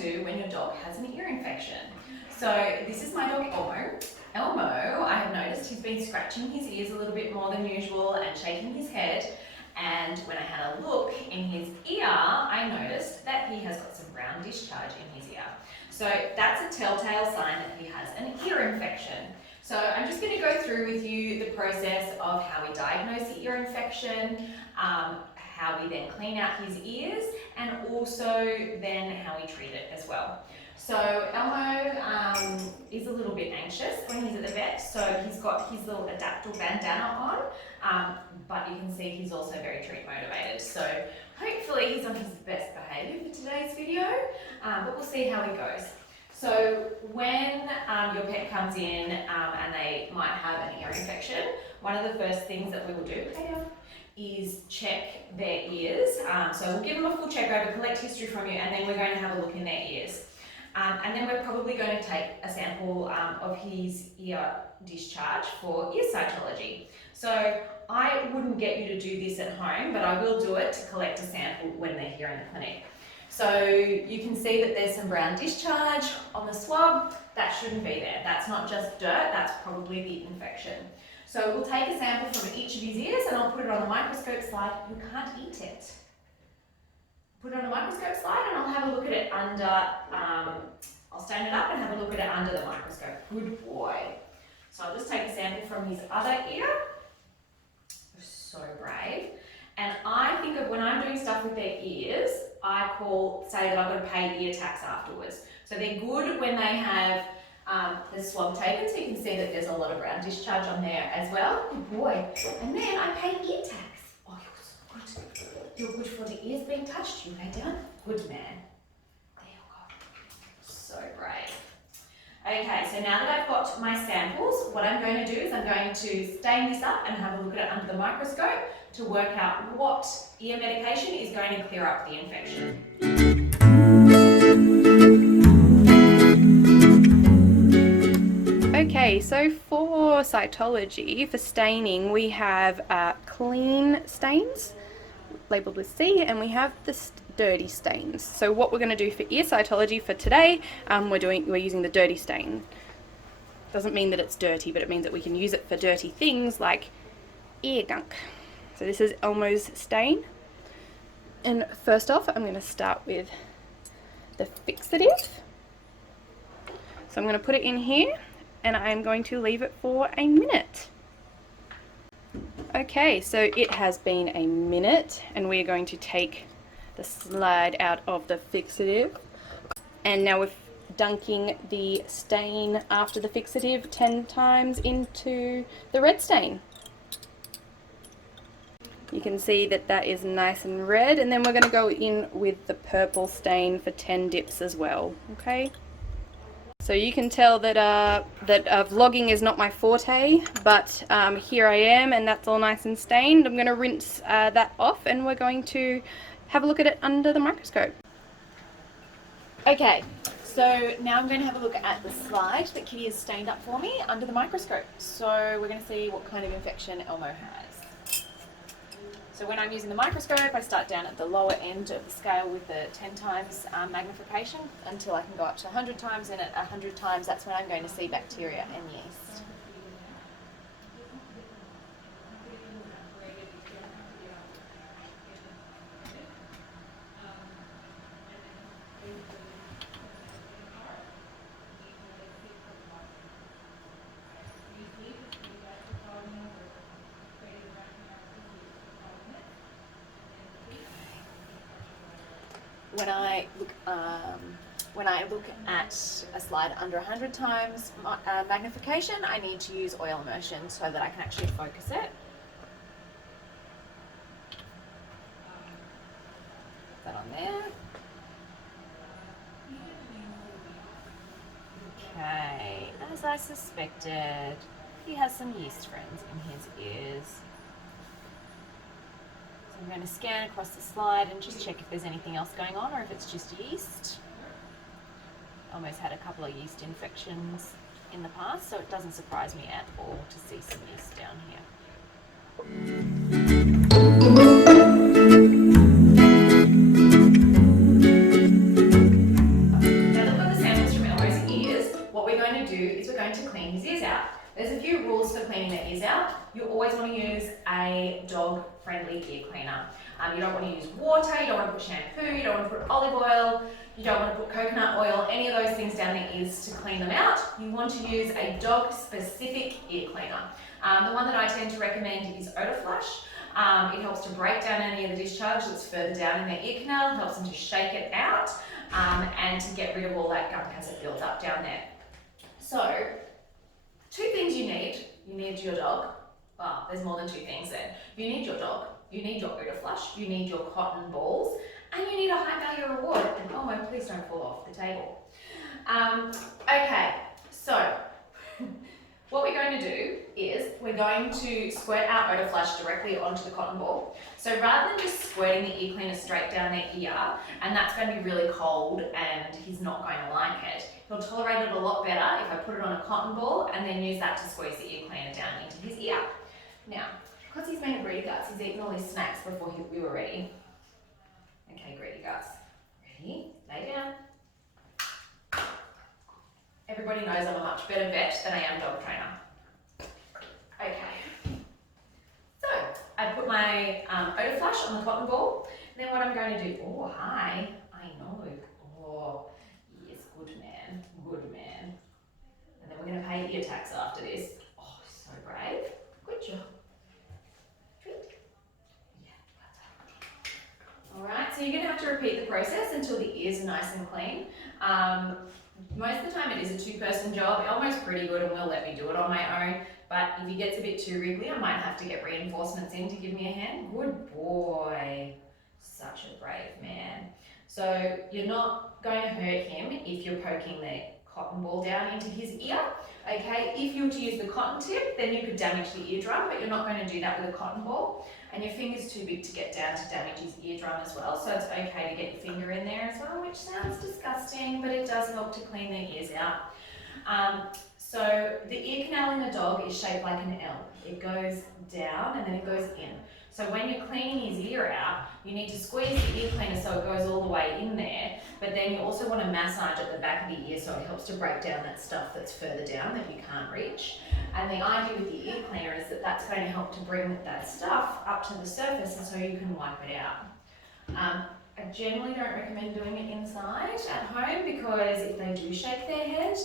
do when your dog has an ear infection. So this is my dog Elmo. Elmo, I have noticed he's been scratching his ears a little bit more than usual and shaking his head. And when I had a look in his ear, I noticed that he has got some brown discharge in his ear. So that's a telltale sign that he has an ear infection. So I'm just going to go through with you the process of how we diagnose the ear infection, how we then clean out his ears, and also then how we treat it as well. So Elmo is a little bit anxious when he's at the vet, so he's got his little adaptable bandana on, but you can see he's also very treat motivated. So hopefully he's on his best behaviour for today's video, but we'll see how he goes. So when your pet comes in and they might have an ear infection, one of the first things that we will do is check their ears. So we'll give them a full check over, collect history from you, and then we're going to have a look in their ears. And then we're probably going to take a sample of his ear discharge for ear cytology. So I wouldn't get you to do this at home, but I will do it to collect a sample when they're here in the clinic. So you can see that there's some brown discharge on the swab. That shouldn't be there. That's not just dirt, that's probably the infection. So we'll take a sample from each of his ears and I'll put it on a microscope slide. You can't eat it. Put it on a microscope slide and I'll have a look at it under, I'll stand it up and have a look at it under the microscope. Good boy. So I'll just take a sample from his other ear. You're so brave. And I think of when I'm doing stuff with their ears, I say that I've got to pay ear tax afterwards. So they're good when they have the swab taken, so you can see that there's a lot of brown discharge on there as well. Good boy. And then I pay ear tax. Oh, you're so good. You're good for the ears being touched. You lay down. Good man. There you go. So brave. Okay, so now that I've got my samples, what I'm going to do is I'm going to stain this up and have a look at it under the microscope to work out what ear medication is going to clear up the infection. Okay, so for cytology, for staining, we have clean stains labelled with C, and we have the dirty stains. So what we're going to do for ear cytology for today, we're using the dirty stain. Doesn't mean that it's dirty, but it means that we can use it for dirty things like ear gunk. So this is Elmo's stain. And first off, I'm going to start with the fixative. So I'm going to put it in here and I'm going to leave it for a minute. Okay, so it has been a minute and we're going to take the slide out of the fixative. And now we're dunking the stain after the fixative 10 times into the red stain. You can see that that is nice and red, and then we're going to go in with the purple stain for 10 dips as well. Okay. So you can tell that vlogging is not my forte, but here I am, and that's all nice and stained. I'm going to rinse that off, and we're going to have a look at it under the microscope. Okay, so now I'm going to have a look at the slide that Kitty has stained up for me under the microscope. So we're going to see what kind of infection Elmo has. So when I'm using the microscope, I start down at the lower end of the scale with the 10 times magnification until I can go up to 100 times, and at 100 times that's when I'm going to see bacteria and yeast. When I look at a slide under 100 times magnification, I need to use oil immersion so that I can actually focus it. Put that on there. Okay, as I suspected, he has some yeast friends in his ears. I'm going to scan across the slide and just check if there's anything else going on or if it's just yeast. Almost had a couple of yeast infections in the past, so it doesn't surprise me at all to see some yeast down here. out, you always want to use a dog-friendly ear cleaner. You don't want to use water, you don't want to put shampoo, you don't want to put olive oil, you don't want to put coconut oil, any of those things down their ears to clean them out. You want to use a dog-specific ear cleaner. The one that I tend to recommend is Odor Flush. It helps to break down any of the discharge that's further down in their ear canal, helps them to shake it out, and to get rid of all that gunk as it builds up down there. So, 2 things you need. You need your dog. Well, there's more than 2 things then. You need your dog, you need your Odor Flush, you need your cotton balls, and you need a high value reward. And oh no, please don't fall off the table. Okay, so what we're going to do is we're going to squirt our Odor Flush directly onto the cotton ball. So rather than just squirting the ear cleaner straight down their ear, and that's going to be really cold and he's not going to like it, he'll tolerate it a lot better if I put it on a cotton ball and then use that to squeeze the ear cleaner down into his ear. Now, because he's been a greedy guts, he's eaten all his snacks before we were ready. Okay, greedy guts. Ready? Lay down. Everybody knows I'm a much better vet than I am dog trainer. Okay. So, I put my Odor Flush on the cotton ball. And then what I'm going to do, oh hi, I know. Oh, yes, good man, good man. And then we're going to pay ear tax after this. Oh, so brave. Good job. Treat. Yeah, well done. Alright, so you're going to have to repeat the process until the ears are nice and clean. Most of the time it is a 2-person job. Elmo's pretty good and will let me do it on my own, but if he gets a bit too wriggly, I might have to get reinforcements in to give me a hand. Good boy. Such a brave man. So you're not going to hurt him if you're poking the cotton ball down into his ear. Okay, if you were to use the cotton tip, then you could damage the eardrum, but you're not going to do that with a cotton ball. And your finger's too big to get down to damage his eardrum as well, so it's okay to get your finger in there as well, which sounds disgusting, but it does help to clean their ears out. So the ear canal in the dog is shaped like an L. It goes down and then it goes in. So when you're cleaning his ear out, you need to squeeze the ear cleaner so it goes all the way in there, but then you also want to massage at the back of the ear so it helps to break down that stuff that's further down that you can't reach. And the idea with the ear cleaner is that that's going to help to bring that stuff up to the surface and so you can wipe it out. I generally don't recommend doing it inside at home because if they do shake their head,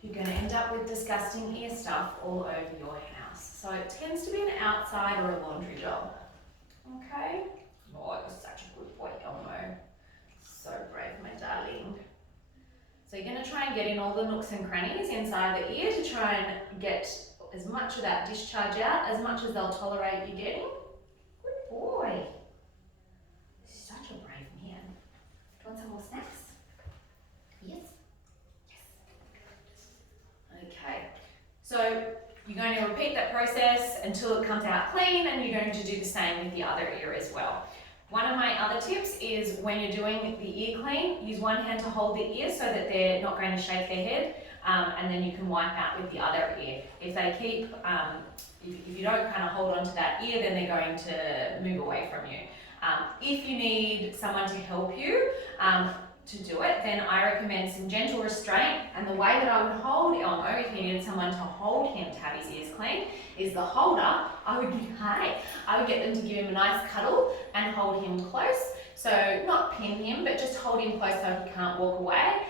you're going to end up with disgusting ear stuff all over your house. So it tends to be an outside or a laundry job. Okay? Oh, it was such a good boy, Elmo. So brave, my darling. So you're going to try and get in all the nooks and crannies inside the ear to try and get as much of that discharge out, as much as they'll tolerate you getting. Good boy. Such a brave man. Do you want some more snacks? Yes? Yes. Okay. So you're going to repeat that process until it comes out clean, and you're going to do the same with the other ear as well. One of my other tips is when you're doing the ear clean, use one hand to hold the ear so that they're not going to shake their head, and then you can wipe out with the other ear. If they keep, if you don't kind of hold on to that ear, then they're going to move away from you. If you need someone to help you to do it, then I recommend some gentle restraint. And the way that I would hold Elmo, if you needed someone to hold him to have his ears clean, is the holder. I would get them to give him a nice cuddle and hold him close. So not pin him, but just hold him close so he can't walk away.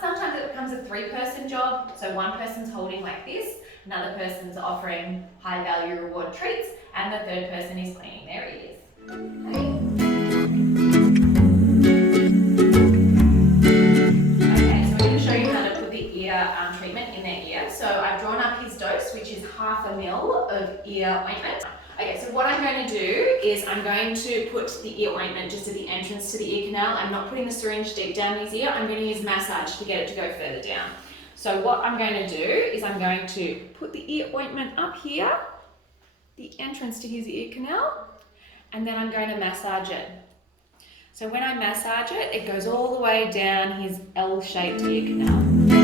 Sometimes it becomes a 3-person job. So one person's holding like this, another person's offering high value reward treats, and the 3rd person is cleaning their ears. Okay, so we're going to show you how to put the ear treatment in their ear. So I've drawn up his dose, which is 1/2 ml of ear ointment. Okay, so what I'm going to do is I'm going to put the ear ointment just at the entrance to the ear canal. I'm not putting the syringe deep down his ear. I'm going to use massage to get it to go further down. So what I'm going to do is I'm going to put the ear ointment up here, the entrance to his ear canal, and then I'm going to massage it. So when I massage it, it goes all the way down his L-shaped ear canal.